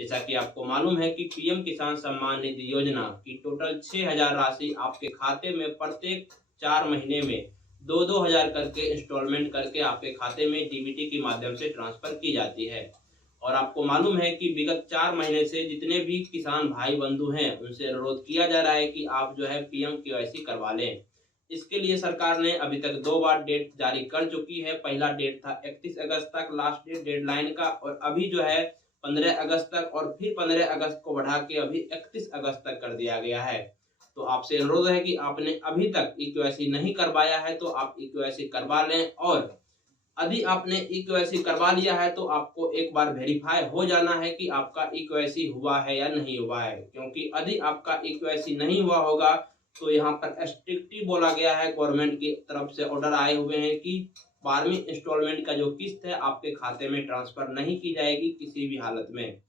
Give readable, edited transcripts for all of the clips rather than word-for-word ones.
जैसा कि आपको मालूम है कि पीएम किसान सम्मान निधि योजना की टोटल 6,000 राशि आपके खाते में प्रत्येक 4 महीने में 2-2 हज़ार करके इंस्टॉलमेंट करके आपके खाते में डीबीटी के माध्यम से ट्रांसफर की जाती है। और आपको मालूम है कि विगत 4 महीने से जितने भी किसान भाई बंधु हैं उनसे अनुरोध किया जा रहा है कि आप जो है पीएम केवाईसी करवा लें। इसके लिए सरकार ने अभी तक 2 बार डेट जारी कर चुकी है। पहला डेट था 31 अगस्त तक लास्ट डेट डेडलाइन का, और अभी जो है 15 अगस्त तक, और फिर 15 अगस्त को बढ़ा के अभी 31 अगस्त तक कर दिया गया है। तो आपसे अनुरोध है कि आपने अभी तक ई-केवाईसी नहीं करवाया है तो आप ई-केवाईसी करवा लें, और यदि आपने ई-केवाईसी करवा लिया है तो आपको एक बार वेरीफाई हो जाना है कि आपका ई-केवाईसी हुआ है या नहीं हुआ है। क्योंकि यदि आपका ई-केवाईसी नहीं हुआ होगा तो यहाँ पर स्ट्रिक्टली बोला गया है, गवर्नमेंट की तरफ से ऑर्डर आए हुए हैं कि 12वीं इंस्टॉलमेंट का जो किस्त है आपके खाते में ट्रांसफर नहीं की जाएगी किसी भी हालत में।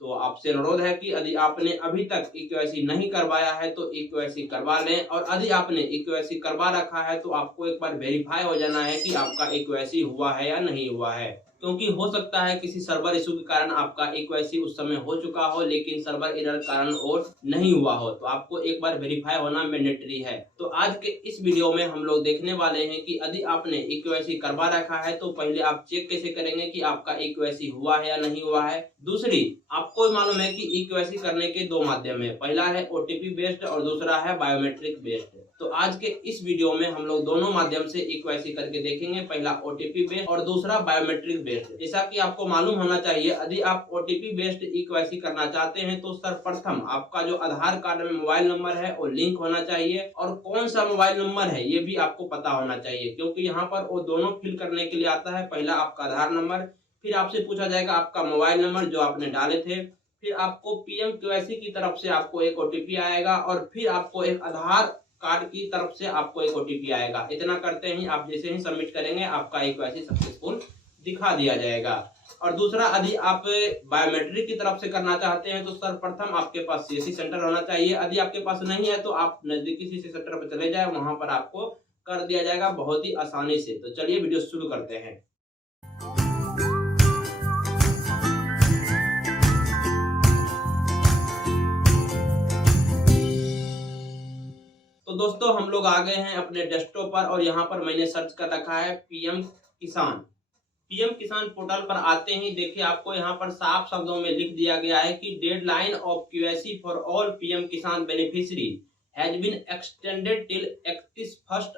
तो आपसे अनुरोध है कि यदि आपने अभी तक ई-केवाईसी नहीं करवाया है तो ई-केवाईसी करवा लें, और यदि आपने ई-केवाईसी करवा रखा है तो आपको एक बार वेरीफाई हो जाना है कि आपका ई-केवाईसी हुआ है या नहीं हुआ है। क्योंकि हो सकता है किसी सर्वर इशू के कारण आपका ई-केवाईसी उस समय हो चुका हो लेकिन सर्वर एरर कारण और नहीं हुआ हो, तो आपको एक बार वेरीफाई होना मैंडेटरी है। तो आज के इस वीडियो में हम लोग देखने वाले हैं कि यदि आपने ई-केवाईसी करवा रखा है तो पहले आप चेक कैसे करेंगे कि आपका ई-केवाईसी हुआ है या नहीं हुआ है। दूसरी, आपको मालूम है कि ई-केवाईसी करने के 2 माध्यम है, पहला है ओटीपी बेस्ड और दूसरा है बायोमेट्रिक बेस्ड। तो आज के इस वीडियो में हम लोग दोनों माध्यम से ई-केवाईसी करके देखेंगे, पहला ओटीपी बेस्ड और दूसरा बायोमेट्रिक बेस्ड। जैसा कि आपको मालूम होना चाहिए, यदि आप ओटीपी बेस्ड ई-केवाईसी करना चाहते हैं तो सर्वप्रथम आपका जो आधार कार्ड में मोबाइल नंबर है वो लिंक होना चाहिए, और कौन सा मोबाइल नंबर है ये भी आपको पता होना चाहिए, क्योंकि यहाँ पर वो दोनों फिल करने के लिए आता है। पहला आपका आधार नंबर, फिर आपसे पूछा जाएगा आपका मोबाइल नंबर जो आपने डाले थे, फिर आपको पीएम केवाईसी की तरफ से आपको एक ओटीपी आएगा, और फिर आपको एक आधार कार्ड की तरफ से आपको एक ओटीपी आएगा। इतना करते ही आप जैसे ही सबमिट करेंगे आपका ई-केवाईसी सक्सेसफुल दिखा दिया जाएगा। और दूसरा, यदि आप बायोमेट्रिक की तरफ से करना चाहते हैं तो सर्वप्रथम आपके पास सीएससी सेंटर होना चाहिए। यदि आपके पास नहीं है तो आप नजदीकी सीएससी सेंटर पर चले जाए, वहां पर आपको कर दिया जाएगा बहुत ही आसानी से। तो चलिए वीडियो शुरू करते हैं। तो दोस्तों हम लोग आ गए हैं अपने डेस्कटॉप पर, और यहाँ पर मैंने सर्च कर रखा है पीएम किसान। पीएम किसान पोर्टल पर आते ही देखिए आपको यहाँ पर साफ शब्दों में लिख दिया गया है कि deadline of KYC for all PM Kisan beneficiary has been extended till 31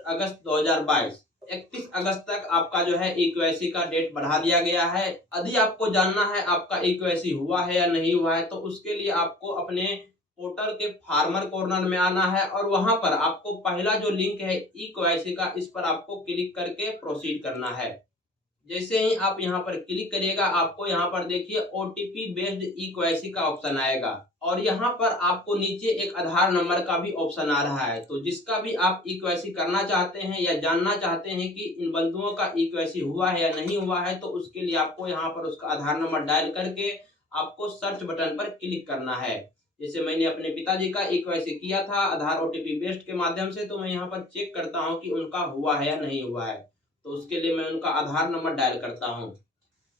August 2022। 31 अगस्त तक आपका जो है ई-केवाईसी का डेट बढ़ा दिया गया है। यदि आपको जानना है आपका ई-केवाईसी हुआ है या नहीं हुआ है तो उसके लिए आपको अपने पोर्टल के फार्मर कॉर्नर में आना है, और वहां पर आपको पहला जो लिंक है ई-केवाईसी का, इस पर आपको क्लिक करके प्रोसीड करना है। जैसे ही आप यहाँ पर क्लिक करिएगा आपको यहाँ पर देखिए ओटीपी बेस्ड ई-केवाईसी का ऑप्शन आएगा, और यहाँ पर आपको नीचे एक आधार नंबर का भी ऑप्शन आ रहा है। तो जिसका भी आप ई-केवाईसी करना चाहते हैं या जानना चाहते हैं कि इन बंधुओं का ई-केवाईसी हुआ है या नहीं हुआ है, तो उसके लिए आपको यहाँ पर उसका आधार नंबर डायल करके आपको सर्च बटन पर क्लिक करना है। जैसे मैंने अपने पिताजी का ई-केवाईसी किया था आधार ओटीपी बेस्ड के माध्यम से, तो मैं यहाँ पर चेक करता हूँ कि उनका हुआ है या नहीं हुआ है। तो उसके लिए मैं उनका आधार नंबर डायल करता हूं।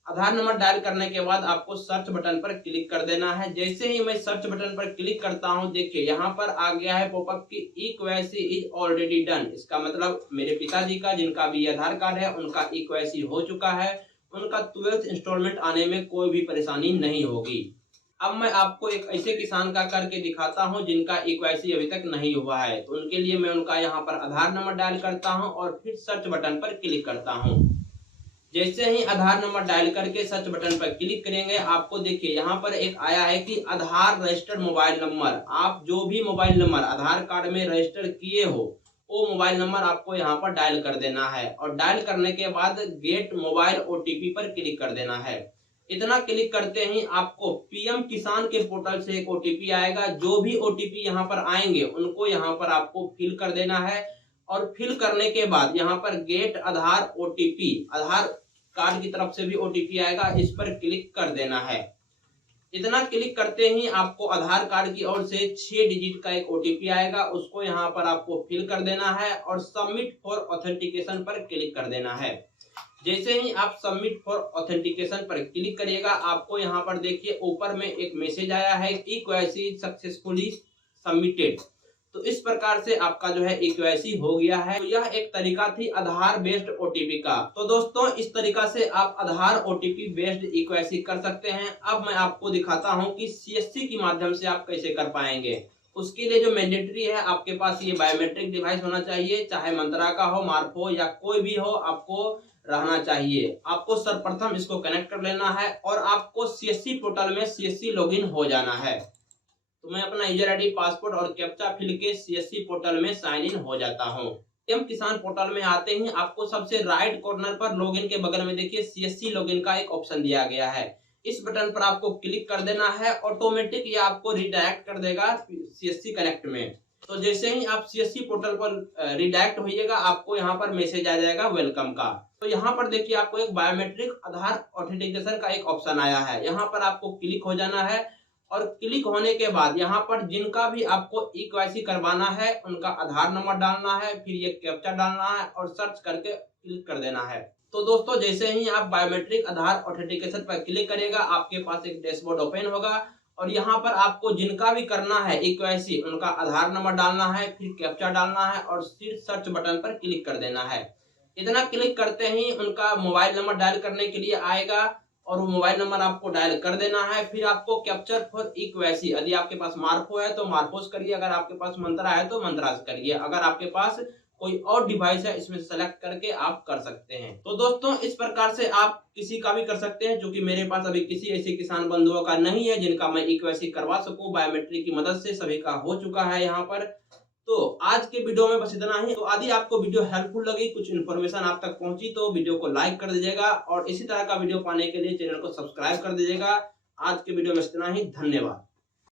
आधार नंबर डायल करने के बाद आपको सर्च बटन पर क्लिक कर देना है। जैसे ही मैं सर्च बटन पर क्लिक करता हूं, देखिए यहाँ पर आ गया है पॉपअप की ई-केवाईसी इज ऑलरेडी डन। इसका मतलब मेरे पिताजी का, जिनका भी आधार कार्ड है, उनका ई-केवाईसी हो चुका है। उनका 12th इंस्टॉलमेंट आने में कोई भी परेशानी नहीं होगी। अब मैं आपको एक ऐसे किसान का करके दिखाता हूं जिनका ई-केवाईसी अभी तक नहीं हुआ है। तो उनके लिए मैं उनका यहाँ पर आधार नंबर डायल करता हूं और फिर सर्च बटन पर क्लिक करता हूं। जैसे ही आधार नंबर डायल करके सर्च बटन पर क्लिक करेंगे आपको देखिए यहाँ पर एक आया है कि आधार रजिस्टर्ड मोबाइल नंबर। आप जो भी मोबाइल नंबर आधार कार्ड में रजिस्टर किए हो वो मोबाइल नंबर आपको यहाँ पर डायल कर देना है, और डायल करने के बाद गेट मोबाइल ओटीपी पर क्लिक कर देना है। इतना क्लिक करते ही आपको पीएम किसान के पोर्टल से एक ओटीपी आएगा। जो भी ओटीपी यहाँ पर आएंगे उनको यहाँ पर आपको फिल कर देना है, और फिल करने के बाद यहाँ पर गेट आधार ओटीपी, आधार कार्ड की तरफ से भी ओटीपी आएगा, इस पर क्लिक कर देना है। इतना क्लिक करते ही आपको आधार कार्ड की ओर से 6 डिजिट का एक ओटीपी आएगा, उसको यहाँ पर आपको फिल कर देना है और सबमिट फॉर ऑथेंटिकेशन पर क्लिक कर देना है। जैसे ही आप सबमिट फॉर ऑथेंटिकेशन पर क्लिक करिएगा, आपको यहाँ पर देखिए ऊपर में एक मैसेज आया है EKYC सक्सेसफुली सबमिटेड। तो इस प्रकार से आपका जो है EKYC हो गया है। तो यह एक तरीका थी आधार बेस्ड OTP का। तो दोस्तों इस तरीका से आप आधार OTP बेस्ड EKYC कर सकते हैं। अब मैं आपको दिखाता हूं कि CSC के माध्यम से आप कैसे कर पाएंगे। उसके लिए जो मैंडेटरी है, आपके पास ये बायोमेट्रिक डिवाइस होना चाहिए, चाहे मंत्रा का हो, मार्फो या कोई भी हो, आपको रहना चाहिए। आपको सर्वप्रथम इसको कनेक्ट कर लेना है और आपको CSC पोर्टल में CSC लॉगिन हो जाना है। तो मैं अपना यूजर आईडी, पासवर्ड और कैप्चा फिल के CSC पोर्टल में साइन इन हो जाता हूँ। पीएम किसान पोर्टल में आते ही आपको सबसे राइट कॉर्नर पर लॉगिन के बगल में देखिए CSC लॉगिन का एक ऑप्शन दिया गया है। इस बटन पर आपको क्लिक कर देना है। ऑटोमेटिक ये आपको रिडायरेक्ट कर देगा CSC कनेक्ट में। तो जैसे ही आप CSC पोर्टल पर रिडायरेक्ट होइएगा, आपको यहाँ पर मैसेज आ जाएगा वेलकम का। तो यहाँ पर देखिए आपको एक बायोमेट्रिक आधार ऑथेंटिकेशन का एक ऑप्शन आया है। यहाँ पर आपको क्लिक हो जाना है और क्लिक होने के बाद यहाँ पर जिनका भी आपको EKYC करवाना है उनका आधार नंबर डालना है, फिर ये कैप्चा डालना है और सर्च करके क्लिक कर देना है। तो दोस्तों जैसे ही आप बायोमेट्रिक आधार ऑथेंटिकेशन पर क्लिक करेगा, आपके पास एक डैशबोर्ड ओपन होगा और यहाँ पर आपको जिनका भी करना है EKYC उनका आधार नंबर डालना है, फिर कैप्चा डालना है और फिर सर्च बटन पर क्लिक कर देना है। इतना क्लिक करते ही उनका मोबाइल नंबर डायल करने के लिए आएगा और वो मोबाइल नंबर आपको डायल कर देना है। फिर आपको कैप्चर फॉर EKYC, यदि आपके पास मार्फो है तो मार्फो से करिए, अगर आपके पास मंत्रा है तो मंत्रा से करिए, अगर आपके पास कोई और डिवाइस है इसमें सेलेक्ट करके आप कर सकते हैं। तो दोस्तों इस प्रकार से आप किसी का भी कर सकते हैं, जो कि मेरे पास अभी किसी ऐसे किसान बंधुओं का नहीं है जिनका मैं EKYC करवा सकूं। बायोमेट्रिक की मदद से सभी का हो चुका है यहाँ पर। तो आज के वीडियो में बस इतना ही। तो यदि आपको वीडियो हेल्पफुल लगी, कुछ इन्फॉर्मेशन आप तक पहुंची, तो वीडियो को लाइक कर दीजिएगा और इसी तरह का वीडियो पाने के लिए चैनल को सब्सक्राइब कर दीजिएगा। आज के वीडियो में इतना ही। धन्यवाद।